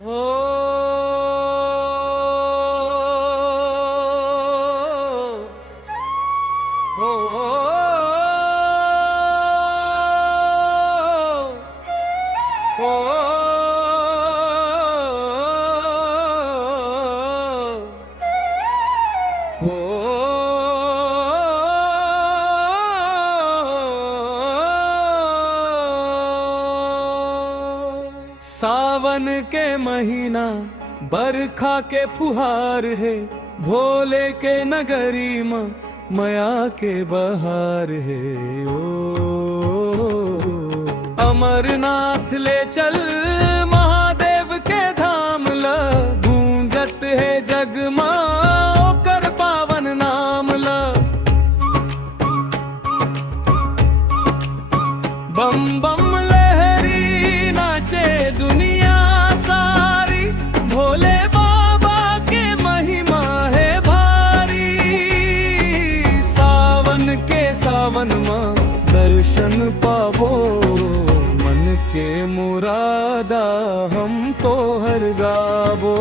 हो हो हो सावन के महीना बरखा के फुहार है, भोले के नगरी में मया के बहार है। ओ अमरनाथ ले चल महादेव के धाम ला, गूंजत है जगमा कर पावन नाम ला। बम बम लहरी नाचे दुनिया सारी, भोले बाबा के महिमा है भारी। सावन मां दर्शन पावो, मन के मुरादा हम तो हर गावो।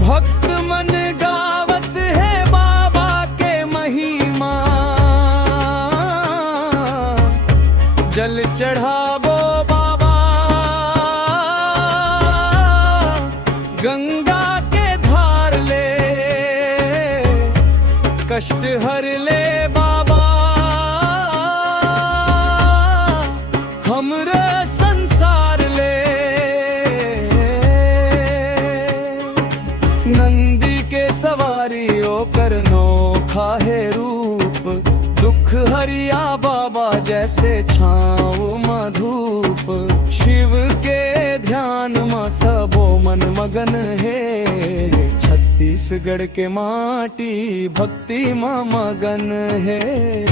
भक्त मन गावत है बाबा के महिमा, जल चढ़ावो बाबा गंगा के धार ले, कष्ट हर ले बाबा हमरे संसार ले। नंदी के सवारी होकर नोखा है रूप, दुख हरिया बाबा जैसे छाँव मधूप। शिव के ध्यान में सबो मन मगन है, छत्तीसगढ़ के माटी भक्ति में मगन है।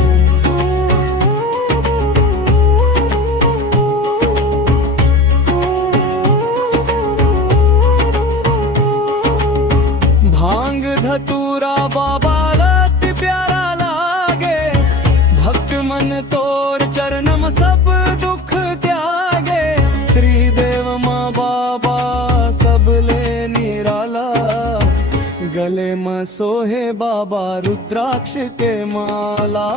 भांग धतूरा बाबा अति प्यारा लागे, भक्त मन तोर चरण में सब दुख त्यागे। त्रिदेव माँ बाबा सब ले निराला, गले में सोहे बाबा रुद्राक्ष के माला।